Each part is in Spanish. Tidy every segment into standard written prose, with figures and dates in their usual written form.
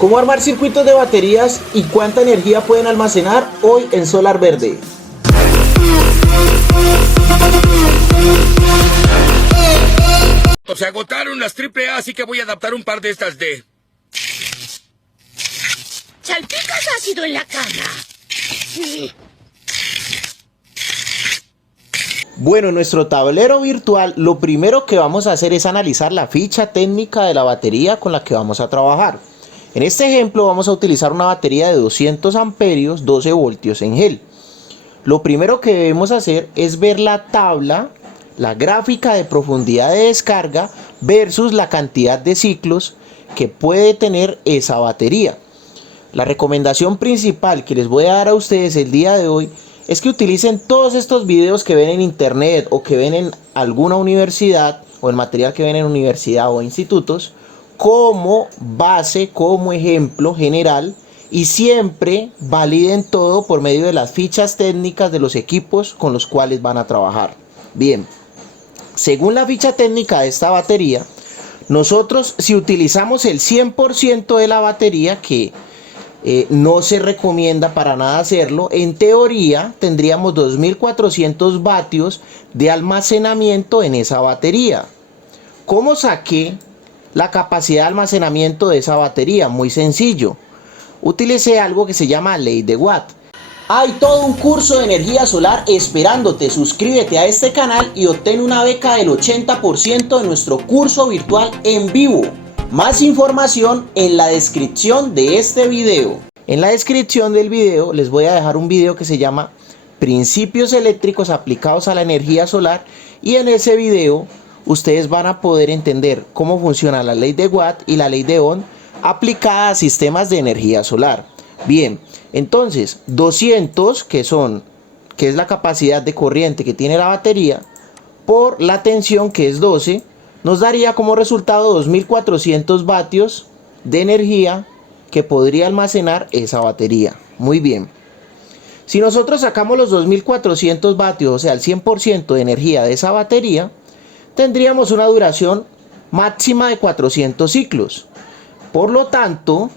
¿Cómo armar circuitos de baterías y cuánta energía pueden almacenar hoy en Solar Verde? Se agotaron las AAA, así que voy a adaptar un par de estas de... ¿Salpicas ácido en la cama? Bueno, en nuestro tablero virtual lo primero que vamos a hacer es analizar la ficha técnica de la batería con la que vamos a trabajar. En este ejemplo vamos a utilizar una batería de 200 amperios, 12 voltios en gel. Lo primero que debemos hacer es ver la tabla, la gráfica de profundidad de descarga versus la cantidad de ciclos que puede tener esa batería. La recomendación principal que les voy a dar a ustedes el día de hoy es que utilicen todos estos videos que ven en internet o que ven en alguna universidad o el material que ven en universidad o institutos como base, como ejemplo general, y siempre validen todo por medio de las fichas técnicas de los equipos con los cuales van a trabajar. Bien, según la ficha técnica de esta batería, nosotros si utilizamos el 100% de la batería, que no se recomienda para nada hacerlo, en teoría tendríamos 2400 vatios de almacenamiento en esa batería. ¿Cómo saqué la capacidad de almacenamiento de esa batería? Muy sencillo, utilicé algo que se llama ley de Watt. Hay todo un curso de energía solar esperándote. Suscríbete a este canal y obtén una beca del 80% de nuestro curso virtual en vivo. Más información en la descripción de este video. En la descripción del video les voy a dejar un video que se llama Principios eléctricos aplicados a la energía solar, y en ese video ustedes van a poder entender cómo funciona la ley de Watt y la ley de Ohm aplicada a sistemas de energía solar. Bien, entonces 200, que es la capacidad de corriente que tiene la batería, por la tensión, que es 12, nos daría como resultado 2400 vatios de energía que podría almacenar esa batería. Muy bien. Si nosotros sacamos los 2400 vatios, o sea el 100% de energía de esa batería, tendríamos una duración máxima de 400 ciclos. Por lo tanto,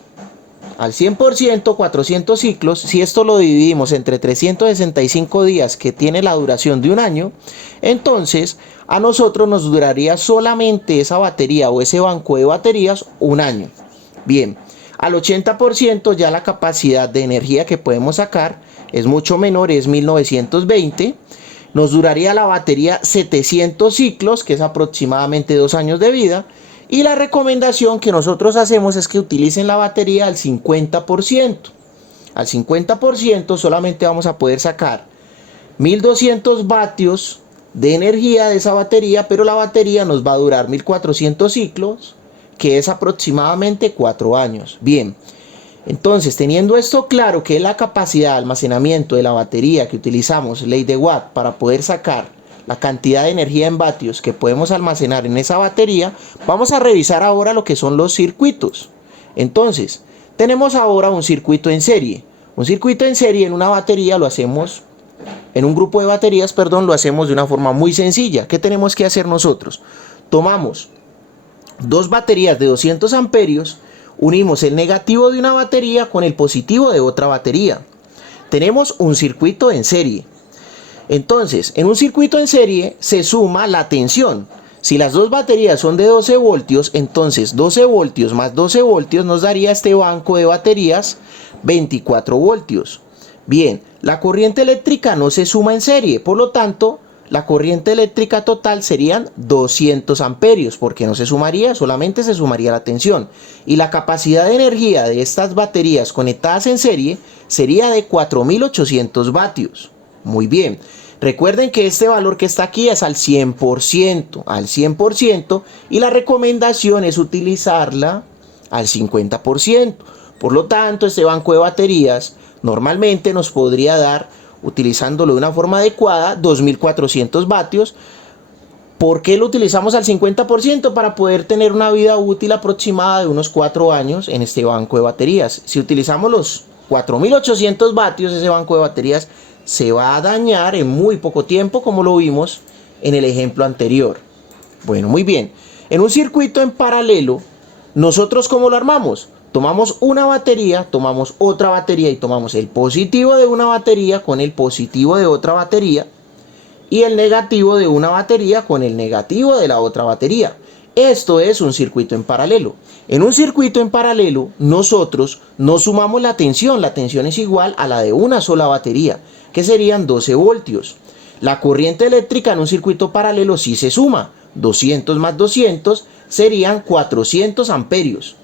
al 100%, 400 ciclos, si esto lo dividimos entre 365 días, que tiene la duración de un año, entonces a nosotros nos duraría solamente esa batería o ese banco de baterías un año. Bien, al 80% ya la capacidad de energía que podemos sacar es mucho menor, es 1920. Nos duraría la batería 700 ciclos, que es aproximadamente 2 años de vida. Y la recomendación que nosotros hacemos es que utilicen la batería al 50%. Al 50% solamente vamos a poder sacar 1200 vatios de energía de esa batería, pero la batería nos va a durar 1400 ciclos, que es aproximadamente 4 años. Bien, entonces teniendo esto claro, que es la capacidad de almacenamiento de la batería que utilizamos, ley de Watt, para poder sacar la cantidad de energía en vatios que podemos almacenar en esa batería, vamos a revisar ahora lo que son los circuitos. Entonces, tenemos ahora un circuito en serie. Un circuito en serie en una batería lo hacemos, en un grupo de baterías, perdón, lo hacemos de una forma muy sencilla. ¿Qué tenemos que hacer nosotros? Tomamos dos baterías de 200 amperios, unimos el negativo de una batería con el positivo de otra batería. Tenemos un circuito en serie. Entonces, en un circuito en serie se suma la tensión. Si las dos baterías son de 12 voltios, entonces 12 voltios más 12 voltios nos daría este banco de baterías 24 voltios. Bien, la corriente eléctrica no se suma en serie, por lo tanto, la corriente eléctrica total serían 200 amperios, porque no se sumaría, solamente se sumaría la tensión. Y la capacidad de energía de estas baterías conectadas en serie sería de 4800 vatios. Muy bien, recuerden que este valor que está aquí es al 100%, y la recomendación es utilizarla al 50%. Por lo tanto, este banco de baterías normalmente nos podría dar, utilizándolo de una forma adecuada, 2400 vatios. ¿Por qué lo utilizamos al 50%? Para poder tener una vida útil aproximada de unos 4 años en este banco de baterías. Si utilizamos los 4800 vatios, ese banco de baterías se va a dañar en muy poco tiempo, como lo vimos en el ejemplo anterior. Bueno, muy bien. En un circuito en paralelo, ¿nosotros cómo lo armamos? Tomamos una batería, tomamos otra batería y tomamos el positivo de una batería con el positivo de otra batería y el negativo de una batería con el negativo de la otra batería. Esto es un circuito en paralelo. En un circuito en paralelo, nosotros no sumamos la tensión es igual a la de una sola batería, que serían 12 voltios. La corriente eléctrica en un circuito paralelo sí se suma, 200 más 200 serían 400 amperios.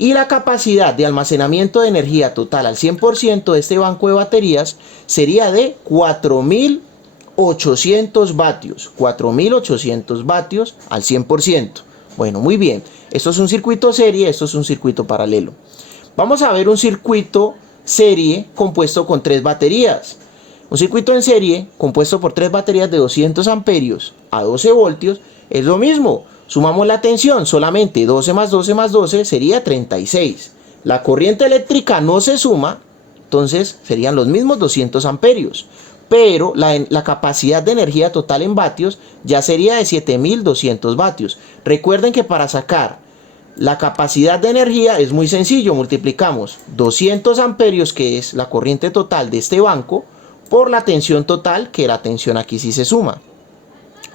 Y la capacidad de almacenamiento de energía total al 100% de este banco de baterías sería de 4800 vatios. 4800 vatios al 100%. Bueno, muy bien. Esto es un circuito serie, esto es un circuito paralelo. Vamos a ver un circuito serie compuesto con 3 baterías. Un circuito en serie compuesto por 3 baterías de 200 amperios a 12 voltios es lo mismo. Sumamos la tensión, solamente 12 más 12 más 12 sería 36. La corriente eléctrica no se suma, entonces serían los mismos 200 amperios. Pero la capacidad de energía total en vatios ya sería de 7200 vatios. Recuerden que para sacar la capacidad de energía es muy sencillo. Multiplicamos 200 amperios, que es la corriente total de este banco, por la tensión total, que la tensión aquí sí se suma.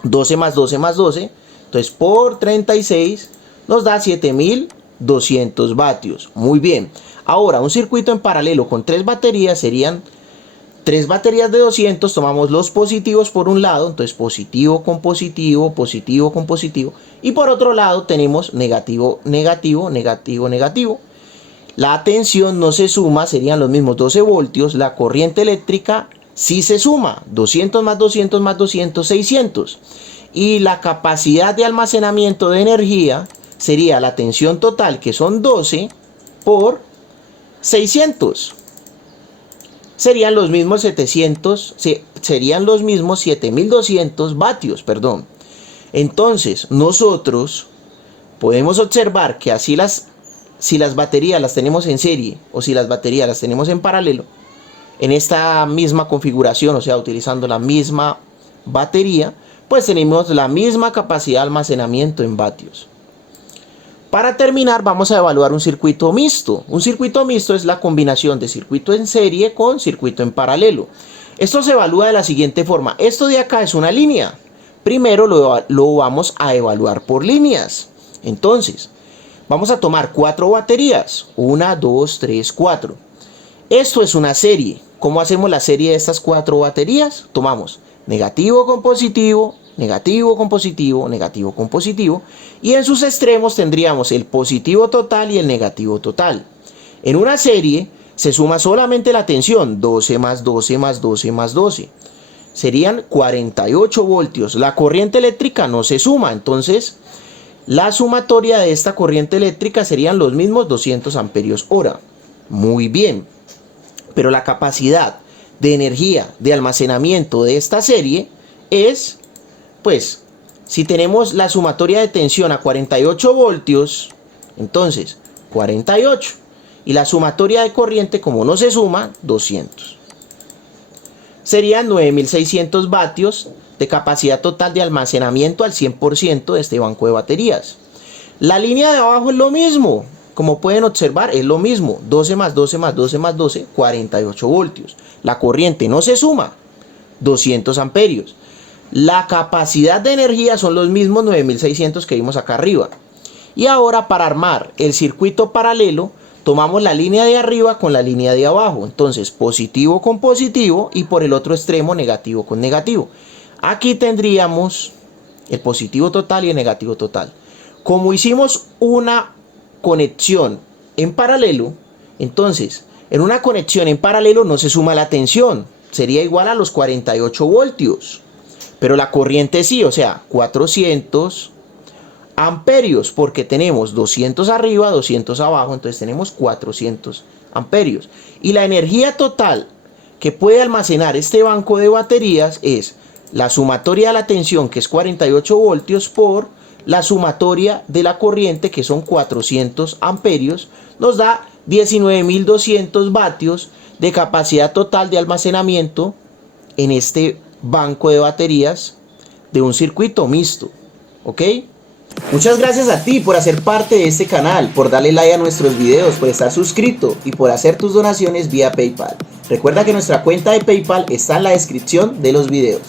12 más 12 más 12. Entonces por 36 nos da 7200 vatios. Muy bien. Ahora un circuito en paralelo con 3 baterías serían 3 baterías de 200. Tomamos los positivos por un lado. Entonces positivo con positivo, positivo con positivo. Y por otro lado tenemos negativo, negativo, negativo, negativo. La tensión no se suma, serían los mismos 12 voltios. La corriente eléctrica sí se suma. 200 más 200 más 200, 600. Y la capacidad de almacenamiento de energía sería la tensión total, que son 12 por 600. Serían los mismos 7200 vatios, perdón. Entonces, nosotros podemos observar que así si las baterías las tenemos en serie o si las baterías las tenemos en paralelo, en esta misma configuración, o sea, utilizando la misma batería, pues tenemos la misma capacidad de almacenamiento en vatios. Para terminar, vamos a evaluar un circuito mixto. Un circuito mixto es la combinación de circuito en serie con circuito en paralelo. Esto se evalúa de la siguiente forma. Esto de acá es una línea. Primero lo vamos a evaluar por líneas. Entonces, vamos a tomar 4 baterías. 1, 2, 3, 4. Esto es una serie. ¿Cómo hacemos la serie de estas 4 baterías? Tomamos negativo con positivo, negativo con positivo, negativo con positivo, y en sus extremos tendríamos el positivo total y el negativo total. En una serie se suma solamente la tensión, 12 más 12 más 12 más 12. Serían 48 voltios. La corriente eléctrica no se suma, entonces la sumatoria de esta corriente eléctrica serían los mismos 200 amperios hora. Muy bien, pero la capacidad de energía de almacenamiento de esta serie es, pues, si tenemos la sumatoria de tensión a 48 voltios, entonces 48, y la sumatoria de corriente, como no se suma, 200. Serían 9600 vatios de capacidad total de almacenamiento al 100% de este banco de baterías. La línea de abajo es lo mismo. Como pueden observar, es lo mismo, 12 más 12 más 12 más 12, 48 voltios. La corriente no se suma, 200 amperios. La capacidad de energía son los mismos 9600 que vimos acá arriba. Y ahora, para armar el circuito paralelo, tomamos la línea de arriba con la línea de abajo. Entonces, positivo con positivo y por el otro extremo negativo con negativo. Aquí tendríamos el positivo total y el negativo total. Como hicimos una conexión en paralelo, entonces en una conexión en paralelo no se suma la tensión, sería igual a los 48 voltios, pero la corriente sí, o sea, 400 amperios, porque tenemos 200 arriba, 200 abajo, entonces tenemos 400 amperios. Y la energía total que puede almacenar este banco de baterías es la sumatoria de la tensión, que es 48 voltios, por la sumatoria de la corriente, que son 400 amperios, nos da 19.200 vatios de capacidad total de almacenamiento en este banco de baterías de un circuito mixto. ¿Ok? Muchas gracias a ti por hacer parte de este canal, por darle like a nuestros videos, por estar suscrito y por hacer tus donaciones vía PayPal. Recuerda que nuestra cuenta de PayPal está en la descripción de los videos.